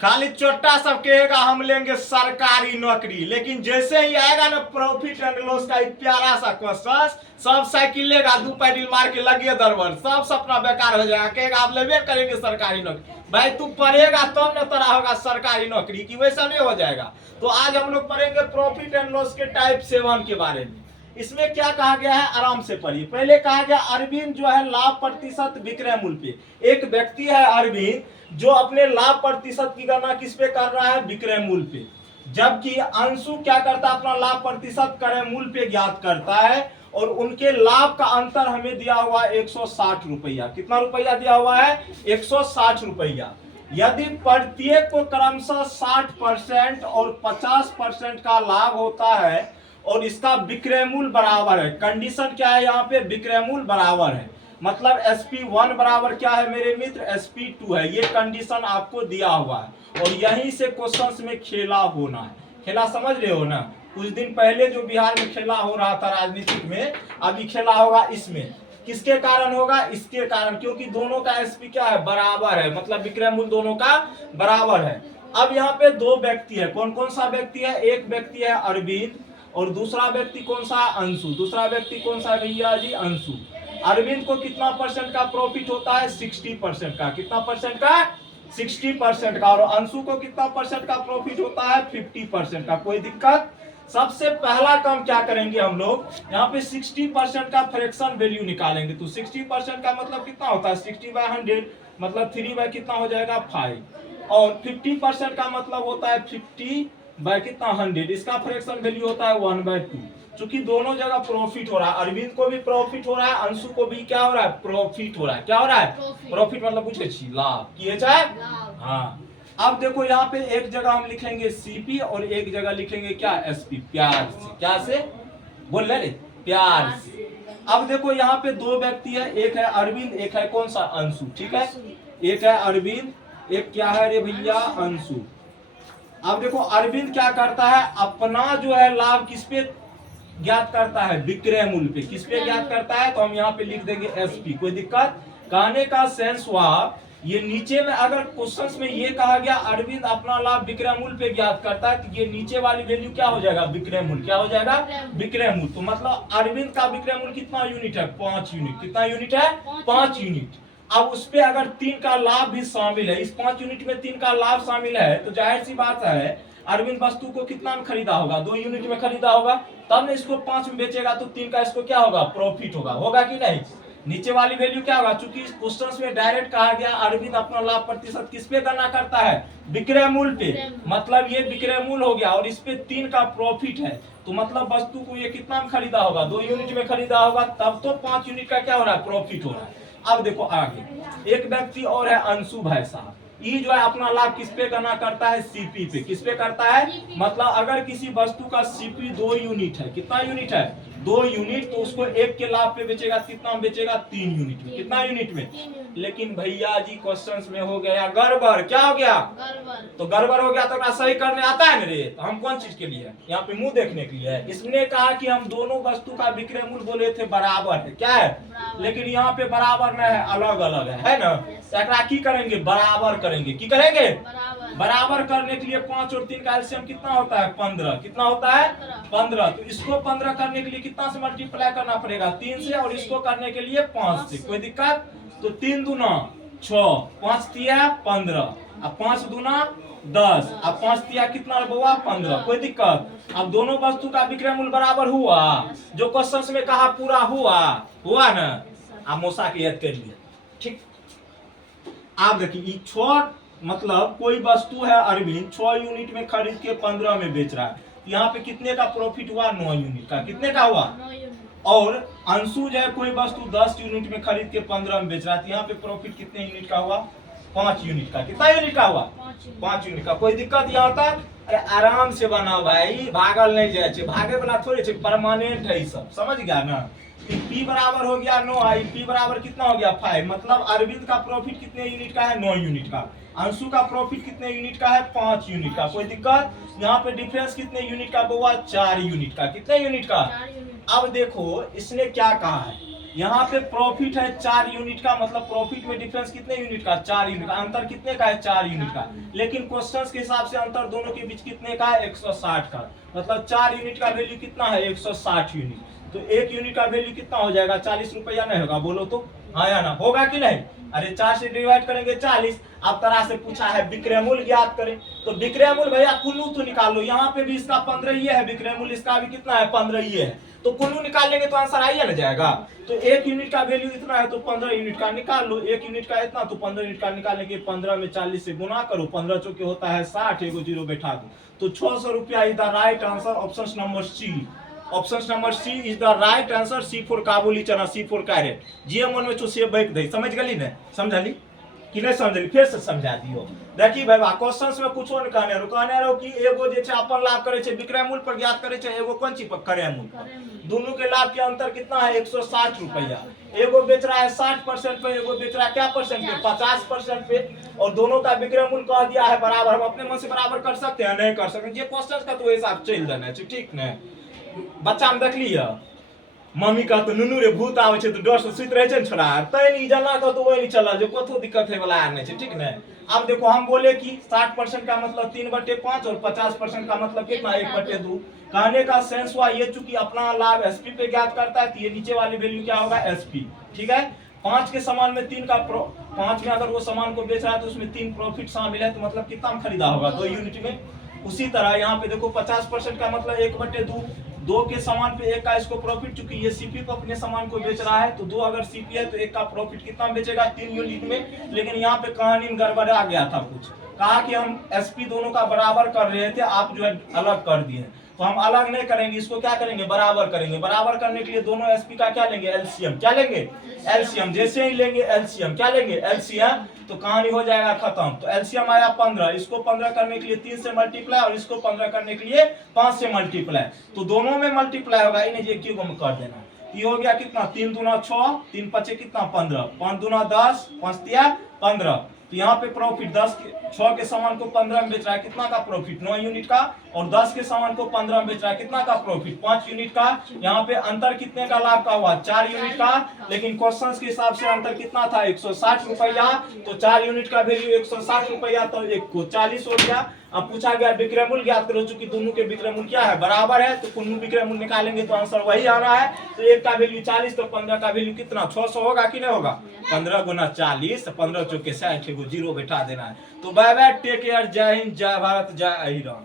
खाली चोट्टा सब कहेगा हम लेंगे सरकारी नौकरी, लेकिन जैसे ही आएगा ना प्रॉफिट एंड लॉस का एक प्यारा सा क्वेश्चन, सब साइकिल लेगा, दो पैडल मार के लगे दरबर, सब सपना बेकार हो जाएगा, कहेगा आप लेवे करेंगे सरकारी नौकरी। भाई तू पढ़ेगा तब ना तेरा होगा सरकारी नौकरी, की वैसा नहीं हो जाएगा। तो आज हम लोग पढ़ेंगे प्रॉफिट एंड लॉस के टाइप 7 के बारे में। इसमें क्या कहा गया है, आराम से पढ़िए। पहले कहा गया अरविंद जो है लाभ प्रतिशत विक्रय मूल्य पे, एक व्यक्ति है अरविंद जो अपने लाभ प्रतिशत की गणना किस पे कर रहा है, विक्रय मूल्य पे, जबकि अंशु क्या करता है, अपना लाभ प्रतिशत क्रय मूल्य पे ज्ञात करता है। और उनके लाभ का अंतर हमें दिया हुआ है 160 रुपया। कितना रुपया दिया हुआ है, 160 रुपया। यदि प्रत्येक को क्रमशः 60% और 50% का लाभ होता है और इसका विक्रय मूल्य बराबर है, कंडीशन क्या है यहाँ पे, विक्रय मूल्य बराबर है, मतलब SP1 बराबर क्या है मेरे मित्र, SP2 है। ये कंडीशन आपको दिया हुआ है और यहीं से क्वेश्चंस में खेला होना है। खेला समझ रहे हो ना, कुछ दिन पहले जो बिहार में खेला हो रहा था राजनीतिक में, अभी खेला होगा इसमें। किसके कारण होगा, इसके कारण, क्योंकि दोनों का SP क्या है, बराबर है, मतलब विक्रय मूल्य दोनों का बराबर है। अब यहाँ पे दो व्यक्ति है, कौन कौन सा व्यक्ति है, एक व्यक्ति है अरविंद और दूसरा व्यक्ति कौन सा, अंशु। दूसरा व्यक्ति कौन सा भैया जी, अंशु। अरविंद को कितना परसेंट का प्रॉफिट होता है, 60% का। कितना परसेंट का, 60% का। और अंशु को कितना परसेंट का प्रॉफिट होता है, 50% का। कोई दिक्कत। सबसे पहला काम क्या करेंगे हम लोग, यहाँ पे 60% का फ्रैक्शन वैल्यू निकालेंगे। तो 60% का मतलब कितना होता है, 60/100 मतलब 3 बाय कितना हो जाएगा, 5। और 50% का मतलब होता है 50 बाय कितना, 100। इसका फ्रैक्शन वैल्यू होता है 1/2। चूंकि दोनों जगह प्रॉफिट हो रहा है, अरविंद को भी प्रॉफिट हो रहा है, अंशु को भी क्या हो रहा है, प्रॉफिट हो रहा है। क्या हो रहा है, प्रॉफिट मतलब पूछे छी लाभ किए चाहे। हाँ, अब देखो यहाँ पे एक जगह हम लिखेंगे CP और एक जगह लिखेंगे क्या, SP, प्यार से। क्या से बोल रहे, प्यार से। अब देखो यहाँ पे दो व्यक्ति है, एक है अरविंद, एक है कौन सा, अंशु। ठीक है, एक है अरविंद, एक क्या है रे भैया, अंशु। अब देखो अरविंद क्या करता है, अपना जो है लाभ किस पे ज्ञात करता है, विक्रय मूल्य पे। किस पे ज्ञात करता है, तो हम यहाँ पे लिख देंगे SP। कोई दिक्कत। कहने का सेंस हुआ, ये नीचे में अगर क्वेश्चंस में ये कहा गया अरविंद अपना लाभ विक्रय मूल्य पे ज्ञात करता है, तो ये नीचे वाली वैल्यू क्या हो जाएगा, विक्रय मूल्य। क्या हो जाएगा, विक्रय मूल्य। तो मतलब अरविंद का विक्रय मूल्य कितना यूनिट है, 5 यूनिट। कितना यूनिट है, 5 यूनिट। अब उस पे अगर 3 का लाभ भी शामिल है, इस 5 यूनिट में 3 का लाभ शामिल है, तो जाहिर सी बात है अरविंद वस्तु को कितना में खरीदा होगा, 2 यूनिट में खरीदा होगा, तब इसको 5 में बेचेगा, तो 3 का इसको क्या होगा, प्रॉफिट होगा। होगा कि नहीं। नीचे वाली वैल्यू क्या होगा, चूंकि इस क्वेश्चन में डायरेक्ट कहा गया अरविंद अपना लाभ प्रतिशत किस पे गणना करता है, विक्रय मूल्य पे, मतलब ये विक्रय मूल्य हो गया और इस पे 3 का प्रॉफिट है, तो मतलब वस्तु को ये कितना में खरीदा होगा, 2 यूनिट में खरीदा होगा, तब तो 5 यूनिट का क्या हो रहा है, प्रॉफिट हो रहा है। अब देखो आगे एक व्यक्ति और है, अंशु भाई साहब। ये जो है अपना लाभ किस पे गणना करता है, CP पे। किस पे करता है, मतलब अगर किसी वस्तु का CP 2 यूनिट है, कितना यूनिट है, 2 यूनिट, तो उसको 1 के लाभ पे बेचेगा, कितना में बेचेगा, 3 यूनिट में। कितना यूनिट में। लेकिन भैया जी क्वेश्चंस में हो गया गड़बड़। क्या हो गया, तो गड़बड़ हो गया, तो सही करने आता है ना रे। तो हम कौन चीज के लिए, यहाँ पे मुंह देखने के लिए। इसने कहा कि हम दोनों वस्तु का विक्रय मूल्य बोले थे बराबर है, क्या है, लेकिन यहाँ पे बराबर नहीं है, अलग अलग है ना। की करेंगे, बराबर करेंगे। की करेंगे, बराबर करने के लिए 5 और 3 का एलसीएम कितना होता है, 15। कितना होता है, 15। तो इसको 15 करने के लिए कितना से मल्टीप्लाई करना पड़ेगा, 3 से, और इसको करने के लिए 5 से। कोई दिक्कत। तो 3 दूना 6, 5 तिया 15, अब 5 दूना 10, अब 5 तिया कितना हुआ, 15। कोई दिक्कत। अब दोनों वस्तु का विक्रय मूल्य बराबर हुआ, जो क्वेश्चन में कहा पूरा हुआ ना। आप मोसा के याद कर लिए। ठीक, आप देखिए 6 मतलब कोई वस्तु है अरविंद 6 यूनिट में खरीद के 15 में बेच रहा है, यहाँ पे कितने का प्रॉफिट हुआ, 9 यूनिट का। कितने का हुआ। और अंशु जो है कोई वस्तु 10 यूनिट में खरीद के 15 में बेच रहा है, तो यहाँ पे प्रॉफिट कितने यूनिट का हुआ, 5 यूनिट का। कितना यूनिट का हुआ, 5 यूनिट का। कोई दिक्कत यहाँ तक। अरे आराम से बनाओ भाई, भागल नहीं जाए, भागे वाला थोड़े छे, परमानेंट है सब, समझ गया ना। P बराबर हो गया 9, P बराबर कितना हो गया, 5। मतलब अरविंद का प्रॉफिट कितने यूनिट का है, 9 यूनिट का। अंशु का प्रॉफिट कितने यूनिट का है, 5 यूनिट का। कोई दिक्कत। यहाँ पे डिफरेंस कितने यूनिट का हुआ, 4 यूनिट का। कितने यूनिट का। अब देखो इसने क्या कहा है, यहाँ पे प्रॉफिट है 4 यूनिट का, मतलब प्रॉफिट में डिफरेंस कितने यूनिट का, 4 यूनिट का, अंतर कितने का है, 4 यूनिट का। लेकिन क्वेश्चंस के हिसाब से अंतर दोनों के बीच कितने का है, 160 का, मतलब 4 यूनिट का वैल्यू कितना है, 160 यूनिट। तो 1 यूनिट का वैल्यू कितना हो जाएगा, 40 रुपया नहीं होगा, बोलो तो हाँ या ना, होगा कि नहीं। अरे 4 से डिवाइड करेंगे 40। अब तरह से पूछा है विक्रय मूल्य ज्ञात करें, तो विक्रय मूल्य भैया कुल्लू तो निकाल लो, यहाँ पे भी इसका 15 ये है, विक्रय मूल्य इसका भी कितना है, 15 ये है, तो कुल्लू निकाल लेंगे तो आंसर आइए ना जाएगा। तो 1 यूनिट का वैल्यू इतना है तो 15 यूनिट का निकाल लो, 1 यूनिट का इतना तो 15 यूनिट का निकालने के 15 में 40 से गुना करो, 15 चौके होता है 60, एगो जीरो बैठा दो, तो 600 रुपया is the right answer, option number C. Option number C is the right answer, C for kabuli chana, C for carat. जी मन में छो से बैठ दे, समझ गली ने, समझली कि नहीं समझली, फिर से समझा दियो। देखी भाई क्वेश्चंस में कुछो नहीं कहने रहो कि एगो जे अपन लाभ करे छे विक्रय मूल्य पर ज्ञात करे छे, एगो कौन चीज पर, क्रय मूल्य। दोनों के लाभ के अंतर कितना है, 160 रुपया। एगो बेच रहा है 60% पे, एगो बेच रहा है क्या परसेंट पे, 50% पे, और दोनों का विक्रय मूल्य कह दिया है बराबर। हम अपने मन से बराबर कर सकते हैं, नहीं कर सकते, ये क्वेश्चन का तो हिसाब चल देना है, ठीक ने। बच्चा में देख लिया मम्मी का तो नुनू रे भूत आवे छे तो डर से सुत रहे छे छोड़ा, तै नहीं जना का तो वही नहीं चला, जो कथो दिक्कत है वाला नहीं छे, ठीक ने। अब देखो हम बोले कि 60% का मतलब 3/5 और 50% का मतलब कितना, 1/2। कहने का सेंस हुआ ये, चूंकि अपना लाभ एसपी पे ज्ञात करता है तो ये नीचे वाली वैल्यू क्या होगा, एसपी, ठीक है। 5 के सामान में 3 का 5 में अगर वो सामान को बेच रहा है तो उसमें 3 प्रॉफिट शामिल है, तो मतलब कितना खरीदा होगा, 2 यूनिट में। उसी तरह यहाँ पे देखो 50% का मतलब 1/2, 2 के सामान पे 1 का इसको प्रॉफिट, चूंकि ये सीपी को अपने सामान को बेच रहा है तो 2 अगर सीपी है तो 1 का प्रॉफिट कितना बेचेगा, 3 यूनिट में। लेकिन यहाँ पे कहानी में गड़बड़ आ गया था, कुछ कहा कि हम एसपी दोनों का बराबर कर रहे थे, आप जो है अलग कर दिए, तो हम अलग नहीं करेंगे, इसको क्या करेंगे, बराबर करेंगे। बराबर करने के लिए दोनों एसपी का क्या लेंगे, एलसीएम, क्या लेंगे, एलसीएम। जैसे ही लेंगे एलसीएम, क्या लेंगे, एलसीएम, तो कहानी हो जाएगा खत्म। तो एलसीएम आया 15, इसको 15 करने के लिए 3 से मल्टीप्लाई, और इसको 15 करने के लिए 5 से मल्टीप्लाई, तो दोनों में मल्टीप्लाई होगा, इन्हें जे क्यों में कर देना। ये हो गया कितना, 3 दूना 6, 3 पचे कितना 15, 5 दूना 10, 5 तिया 15। तो यहाँ पे प्रॉफिट 6 के सामान को 15 में बेच रहा है, कितना का प्रॉफिट, 9 यूनिट का, और 10 के सामान को 15 में बेच रहा है, कितना का प्रॉफिट, 5 यूनिट का। यहाँ पे अंतर कितने का लाभ का हुआ, 4 यूनिट का। लेकिन क्वेश्चंस के हिसाब से अंतर कितना था, 160 रुपया, तो 4 यूनिट का वैल्यू 160 रुपया, तो 1 को 40 हो गया। अब पूछा गया विक्रय मूल्य ज्ञात करो, चूंकि दोनों के विक्रय मूल्य क्या है, बराबर है, तो कुल विक्रय मूल्य निकालेंगे तो आंसर वही आना है। तो 1 का वैल्यू 40, तो 15 का वैल्यू कितना, 600 होगा कि नहीं होगा, 15 गुना 40, 15 चौके 60, जीरो बैठा देना है। तो बाय बाय, टेक केयर, जय हिंद, जय भारत, जय अहिराम।